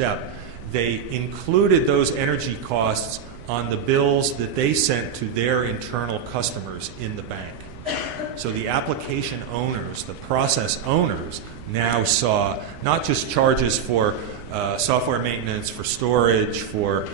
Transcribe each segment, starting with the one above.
step, they included those energy costs on the bills that they sent to their internal customers in the bank. So the application owners, the process owners, now saw not just charges for software maintenance, for storage, for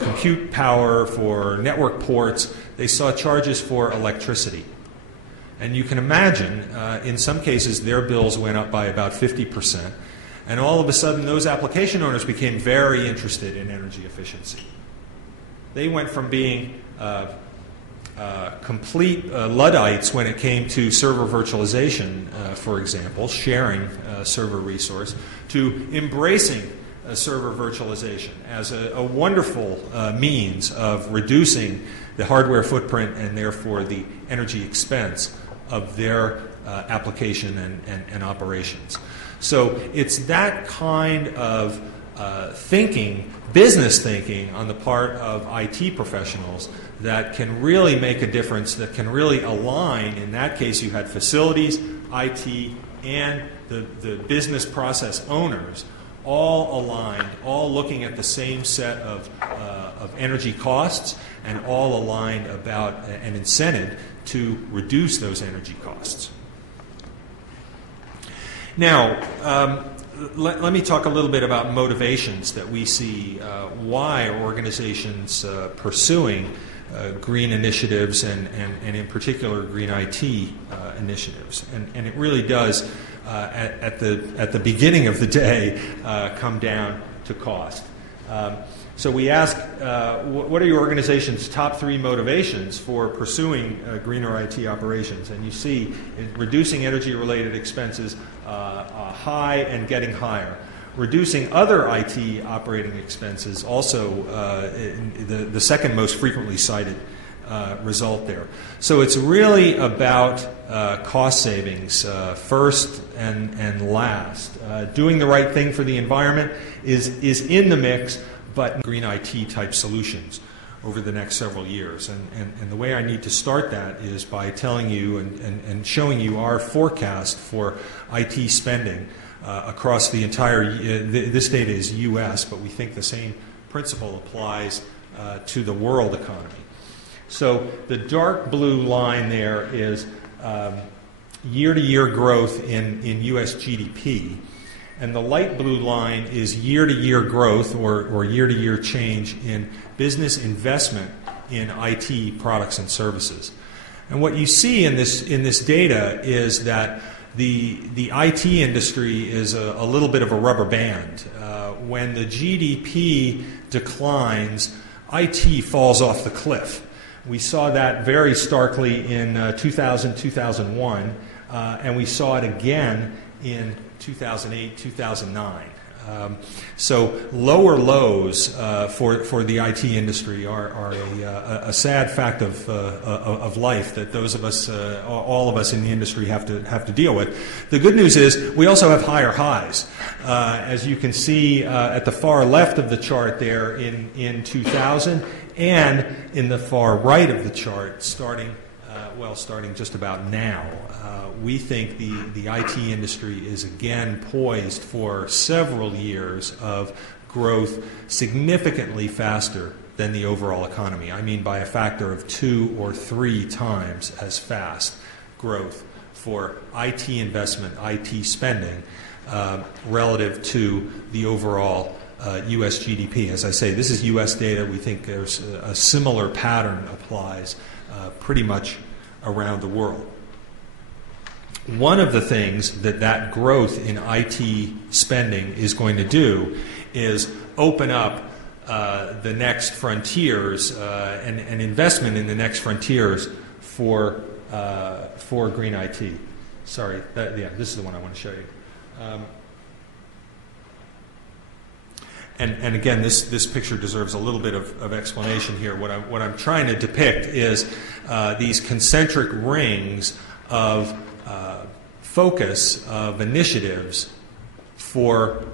compute power, for network ports. They saw charges for electricity. And you can imagine, in some cases, their bills went up by about 50%. And all of a sudden, those application owners became very interested in energy efficiency. They went from being complete Luddites when it came to server virtualization, for example, sharing server resource, to embracing server virtualization as a wonderful means of reducing the hardware footprint and therefore the energy expense of their application and operations. So it's that kind of thinking, business thinking on the part of IT professionals that can really make a difference, that can really align. In that case, you had facilities, IT, and the business process owners all aligned, all looking at the same set of energy costs and all aligned about an incentive to reduce those energy costs. Now, let me talk a little bit about motivations that we see, why are organizations pursuing green initiatives and in particular green IT initiatives. And it really does, at the beginning of the day, come down to cost. So we ask, what are your organization's top 3 motivations for pursuing greener IT operations? And you see reducing energy-related expenses high and getting higher. Reducing other IT operating expenses, also the second most frequently cited result there. So it's really about cost savings first and last. Doing the right thing for the environment is in the mix, but green IT type solutions over the next several years. And the way I need to start that is by telling you and showing you our forecast for IT spending across the entire, this data is US, but we think the same principle applies to the world economy. So the dark blue line there is year-to-year growth in US GDP. And the light blue line is year-to-year growth or year-to-year change in business investment in IT products and services. And what you see in this data is that the IT industry is a little bit of a rubber band. When the GDP declines, IT falls off the cliff. We saw that very starkly in 2000, 2001, and we saw it again in 2008, 2009. So lower lows for the IT industry are a sad fact of life that those of us, all of us in the industry, have to deal with. The good news is we also have higher highs. As you can see at the far left of the chart there in 2000, and in the far right of the chart starting just about now. We think the IT industry is again poised for several years of growth significantly faster than the overall economy. I mean by a factor of 2 or 3 times as fast growth for IT investment, IT spending, relative to the overall U.S. GDP. As I say, this is U.S. data. We think there's a similar pattern applies pretty much around the world. One of the things that growth in IT spending is going to do is open up the next frontiers and investment in the next frontiers for green IT. Sorry, this is the one I want to show you. And again, this picture deserves a little bit of explanation here. What I'm trying to depict is these concentric rings of focus of initiatives for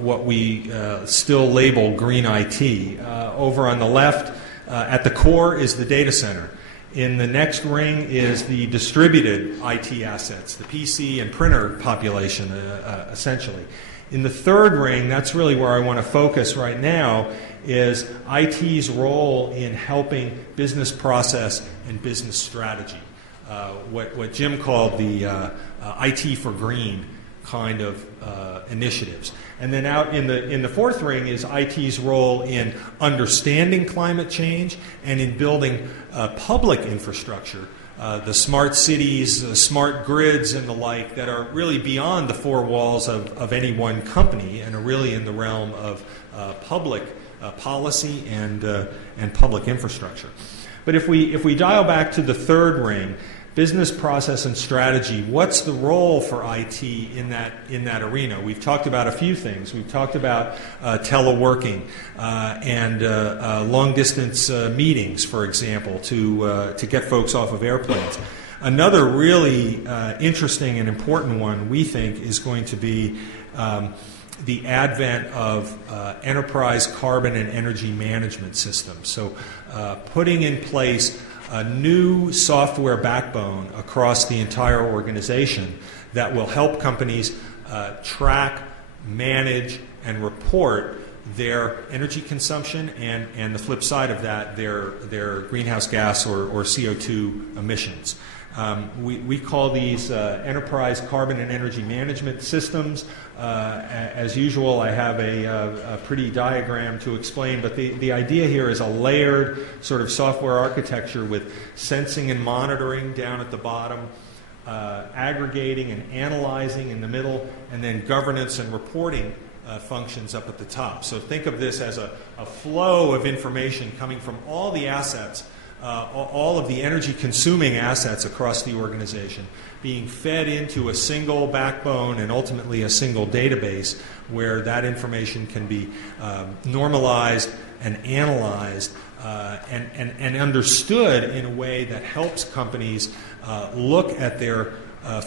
what we still label green IT. Over on the left, at the core is the data center. In the next ring is the distributed IT assets, the PC and printer population, essentially. In the third ring, that's really where I want to focus right now, is IT's role in helping business process and business strategy. What Jim called the IT for green kind of initiatives. And then out in the fourth ring is IT's role in understanding climate change and in building public infrastructure, the smart cities, smart grids and the like, that are really beyond the four walls of any one company and are really in the realm of public policy and public infrastructure. But if we dial back to the third ring, business process and strategy, what's the role for IT in that arena? We've talked about a few things. We've talked about teleworking and long-distance meetings, for example, to get folks off of airplanes. Another really interesting and important one, we think, is going to be the advent of enterprise carbon and energy management systems. So putting in place a new software backbone across the entire organization that will help companies track, manage, and report their energy consumption and the flip side of that, their greenhouse gas or CO2 emissions. We call these enterprise carbon and energy management systems. As usual, I have a pretty diagram to explain, but the idea here is a layered sort of software architecture with sensing and monitoring down at the bottom, aggregating and analyzing in the middle, and then governance and reporting functions up at the top. So think of this as a flow of information coming from all the assets, all of the energy-consuming assets across the organization, being fed into a single backbone and ultimately a single database where that information can be normalized and analyzed and understood in a way that helps companies look at their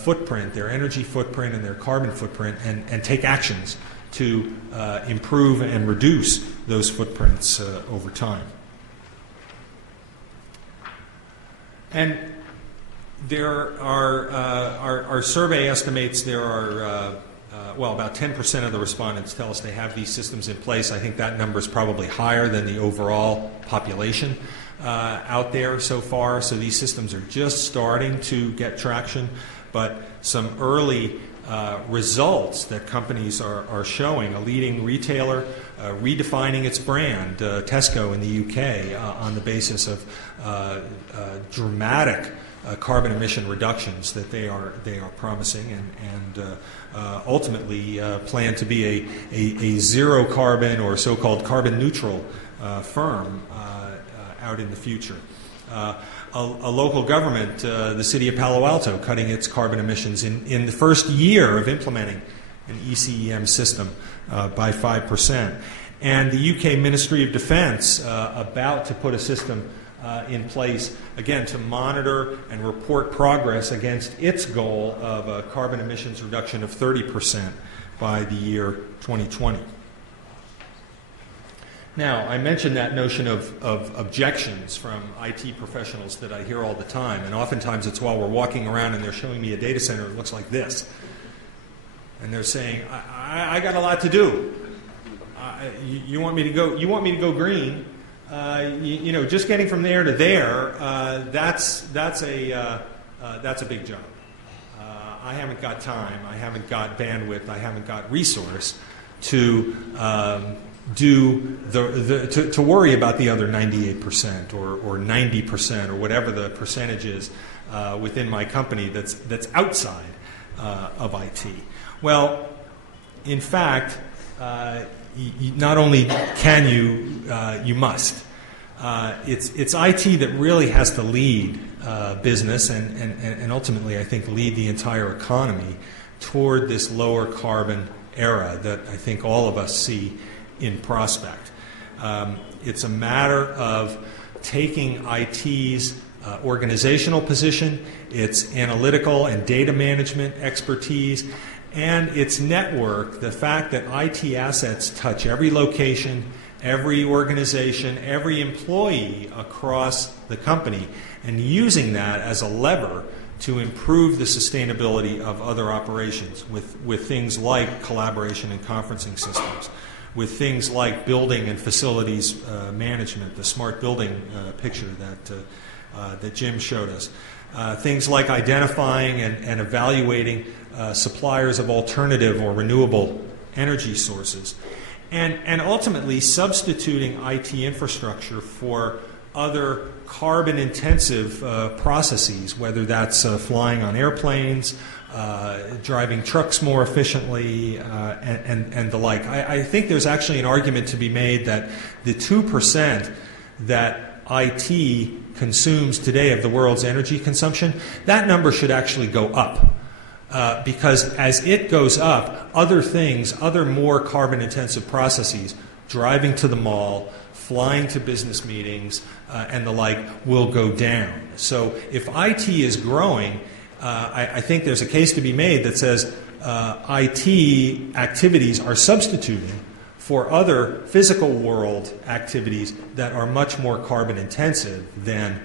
footprint, their energy footprint and their carbon footprint, and take actions to improve and reduce those footprints over time. And there are, our survey estimates there are, well, about 10% of the respondents tell us they have these systems in place. I think that number is probably higher than the overall population out there so far. So these systems are just starting to get traction, but some early results that companies are showing. A leading retailer redefining its brand, Tesco in the UK, on the basis of dramatic carbon emission reductions that they are promising, and ultimately plan to be a zero carbon or so-called carbon neutral firm out in the future. A local government, the city of Palo Alto, cutting its carbon emissions in the first year of implementing an ECEM system by 5%. And the UK Ministry of Defence about to put a system in place, again, to monitor and report progress against its goal of a carbon emissions reduction of 30% by the year 2020. Now, I mentioned that notion of objections from IT professionals that I hear all the time, and oftentimes it's while we're walking around and they're showing me a data center that looks like this. And they're saying, I got a lot to do. You want me to go green? You know, just getting from there to there, that's a big job. I haven't got time, I haven't got bandwidth, I haven't got resource to to worry about the other 98% or 90% or whatever the percentage is within my company that's outside of IT. Well, in fact, not only can you must. It's IT that really has to lead business and ultimately, I think, lead the entire economy toward this lower carbon era that I think all of us see in prospect. It's a matter of taking IT's organizational position, its analytical and data management expertise, and its network, the fact that IT assets touch every location, every organization, every employee across the company, and using that as a lever to improve the sustainability of other operations with things like collaboration and conferencing systems, with things like building and facilities management, the smart building picture that Jim showed us. Things like identifying and evaluating suppliers of alternative or renewable energy sources, and ultimately substituting IT infrastructure for other carbon-intensive processes, whether that's flying on airplanes, driving trucks more efficiently, and the like. I think there's actually an argument to be made that the 2% that IT consumes today of the world's energy consumption, that number should actually go up. Because as it goes up, other things, other more carbon-intensive processes, driving to the mall, flying to business meetings, and the like, will go down. So if IT is growing, I think there's a case to be made that says IT activities are substituting for other physical world activities that are much more carbon intensive than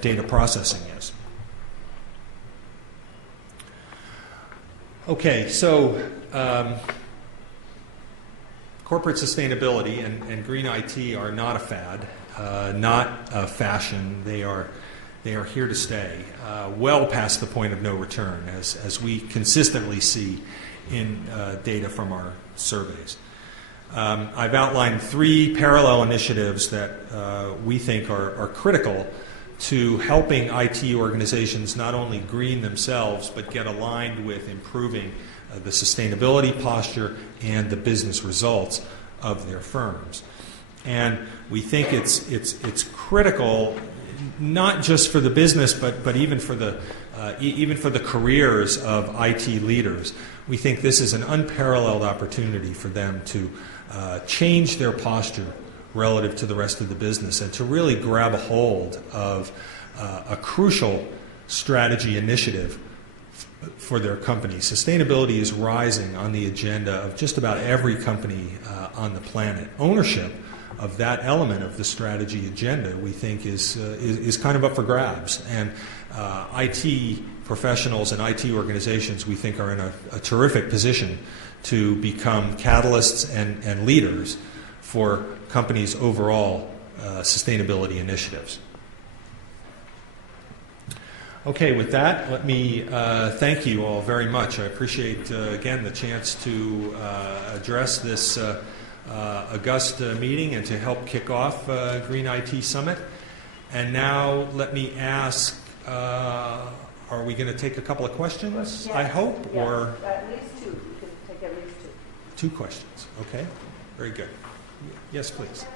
data processing is. Okay, so corporate sustainability and green IT are not a fad, not a fashion. They are here to stay, well past the point of no return, as we consistently see in data from our surveys. I've outlined 3 parallel initiatives that we think are critical to helping IT organizations not only green themselves, but get aligned with improving the sustainability posture and the business results of their firms. And we think it's critical, not just for the business, but even for the careers of IT leaders. We think this is an unparalleled opportunity for them to change their posture relative to the rest of the business and to really grab a hold of a crucial strategy initiative for their company. Sustainability is rising on the agenda of just about every company on the planet. Ownership of that element of the strategy agenda, we think, is kind of up for grabs. And IT professionals and IT organizations, we think, are in a terrific position to become catalysts and leaders for companies' overall sustainability initiatives. Okay, with that, let me thank you all very much. I appreciate, again, the chance to address this august meeting and to help kick off Green IT Summit. And now let me ask, are we going to take a couple of questions, yes. I hope? Yes. Or at least 2. You can take at least 2 questions. Okay, very good. Yes, please.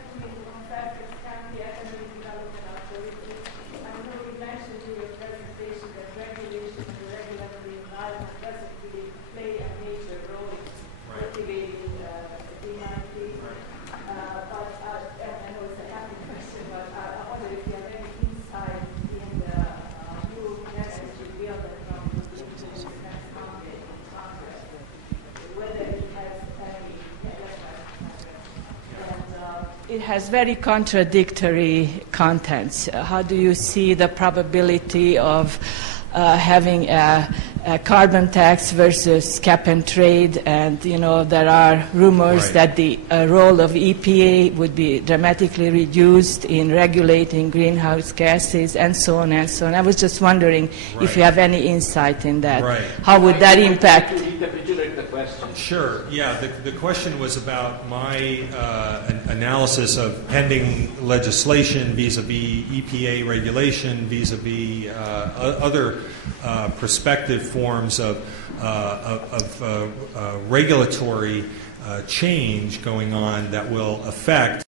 It has very contradictory contents. How do you see the probability of having a carbon tax versus cap and trade? And, you know, there are rumors right. that the role of EPA would be dramatically reduced in regulating greenhouse gases and so on and so on. I was just wondering right. if you have any insight in that. Right. How would that impact? Recapitulate the question. Sure. Yeah, the question was about my analysis of pending legislation vis-a-vis EPA regulation, vis-a-vis other prospective forms of regulatory change going on that will affect